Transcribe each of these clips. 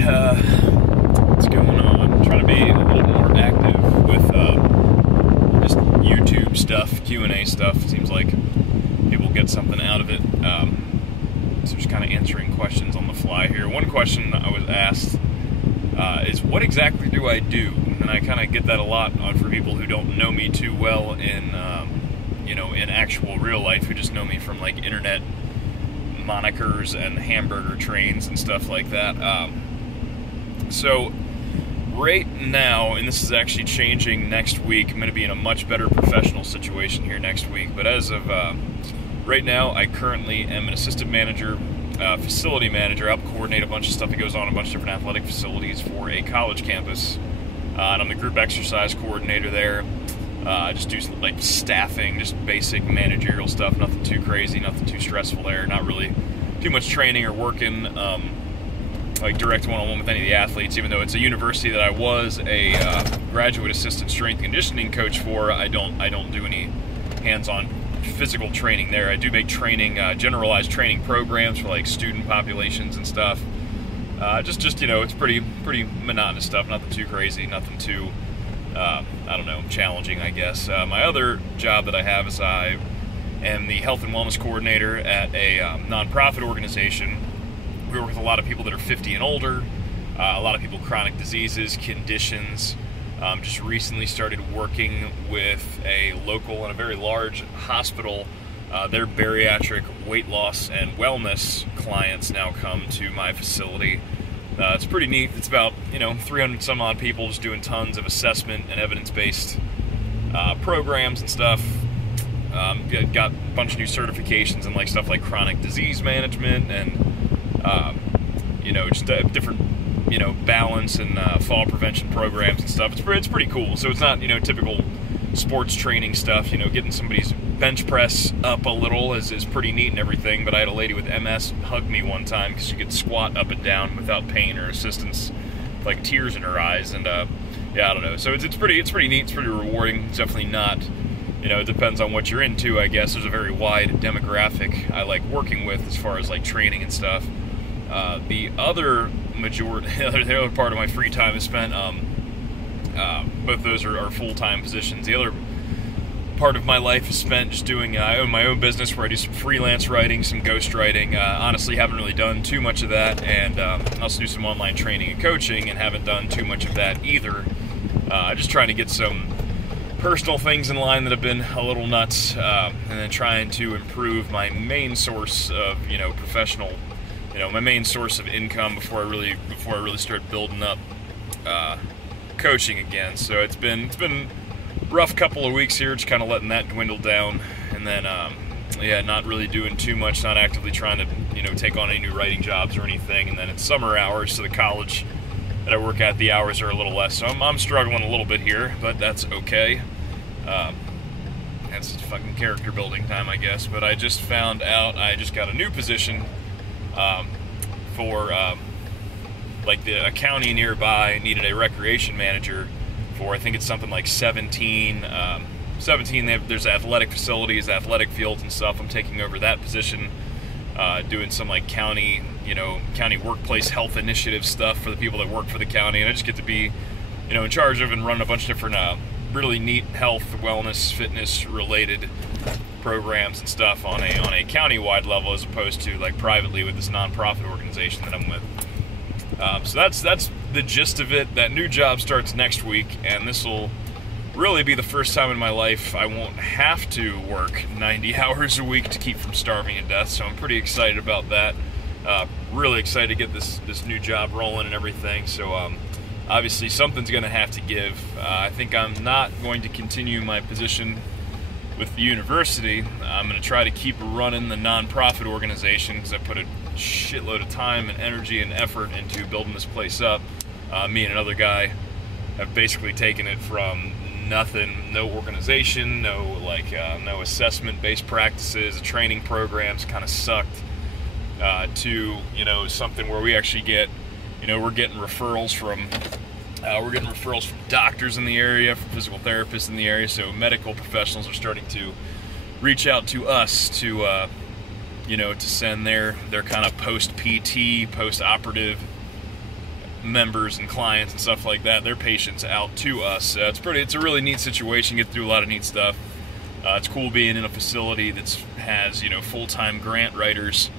What's going on? I'm trying to be a little more active with just YouTube stuff, Q&A stuff. Seems like people get something out of it. So just kind of answering questions on the fly here. One question I was asked is, what exactly do I do? And I kind of get that a lot for people who don't know me too well in, in actual real life, who just know me from like internet monikers and hamburger trains and stuff like that. So right now, and this is actually changing next week, I'm going to be in a much better professional situation here next week, but as of right now, I currently am an assistant manager, facility manager. I help coordinate a bunch of stuff that goes on in a bunch of different athletic facilities for a college campus, and I'm the group exercise coordinator there. I just do like staffing, just basic managerial stuff, nothing too crazy, nothing too stressful there, not really too much training or working like direct one-on-one with any of the athletes. Even though it's a university that I was a graduate assistant strength conditioning coach for, I don't do any hands-on physical training there. I do make training, generalized training programs for like student populations and stuff. Just it's pretty monotonous stuff, nothing too crazy, nothing too I don't know, challenging, I guess. My other job that I have is I am the health and wellness coordinator at a nonprofit organization. We work with a lot of people that are 50 and older, a lot of people with chronic diseases, conditions. Just recently started working with a local and a very large hospital. Their bariatric weight loss and wellness clients now come to my facility. It's pretty neat. It's about 300 some odd people just doing tons of assessment and evidence-based programs and stuff. Got a bunch of new certifications and like stuff like chronic disease management and just different balance and fall prevention programs and stuff. It's pretty cool. So it's not typical sports training stuff. Getting somebody's bench press up a little is pretty neat and everything. But I had a lady with MS hug me one time because she could squat up and down without pain or assistance, like tears in her eyes. And I don't know. So it's pretty neat. It's pretty rewarding. It's definitely not. It depends on what you're into, I guess. There's a very wide demographic I like working with as far as like training and stuff. The other part of my free time is spent, both those are full-time positions. The other part of my life is spent just doing, I own my own business where I do some freelance writing, some ghost writing. Honestly, haven't really done too much of that, and I also do some online training and coaching and haven't done too much of that either. Just trying to get some personal things in line that have been a little nuts, and then trying to improve my main source of professional, my main source of income before I really start building up coaching again. So it's been rough couple of weeks here, just kind of letting that dwindle down, and then not really doing too much, not actively trying to take on any new writing jobs or anything. And then it's summer hours, so the college that I work at, the hours are a little less, so I'm struggling a little bit here, but that's okay. That's fucking character building time, I guess. But I just found out I just got a new position for like a county nearby needed a recreation manager for, I think it's something like 17. There's athletic facilities, athletic fields and stuff. I'm taking over that position, doing some like county workplace health initiative stuff for the people that work for the county, and I just get to be, in charge of and run a bunch of different really neat health, wellness, fitness related programs and stuff on a county-wide level, as opposed to like privately with this nonprofit organization that I'm with. So that's the gist of it. That new job starts next week, and this will really be the first time in my life I won't have to work 90 hours a week to keep from starving to death. So I'm pretty excited about that. Really excited to get this new job rolling and everything. So obviously something's going to have to give. I think I'm not going to continue my position with the university. I'm going to try to keep running the nonprofit organization because I put a shitload of time and energy and effort into building this place up. Me and another guy have basically taken it from nothing, no organization, no assessment-based practices, training programs kind of sucked, to something where we actually get, we're getting referrals from doctors in the area, from physical therapists in the area. So medical professionals are starting to reach out to us to to send their kind of post-PT, post-operative members and clients and stuff like that, their patients out to us. It's a really neat situation. Get through a lot of neat stuff. It's cool being in a facility that has, you know, full-time grant writers,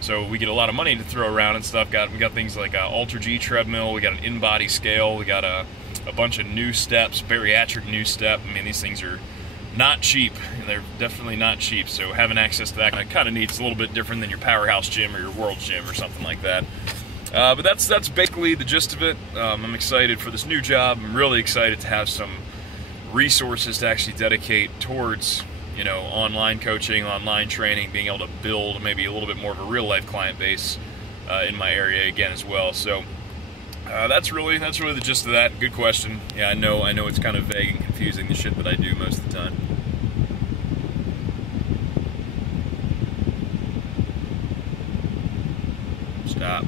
so we get a lot of money to throw around and stuff. We got things like a Ultra G treadmill, we got an in-body scale, we got a bunch of new steps, bariatric new step. I mean, these things are not cheap, and they're definitely not cheap, so having access to that kind of neat. It's a little bit different than your Powerhouse gym or your World Gym or something like that. But that's basically the gist of it. I'm excited for this new job. I'm really excited to have some resources to actually dedicate towards, you know, online coaching, online training, being able to build maybe a little bit more of a real-life client base in my area again as well. So that's really the gist of that. Good question. Yeah, I know it's kind of vague and confusing, the shit that I do most of the time. Stop.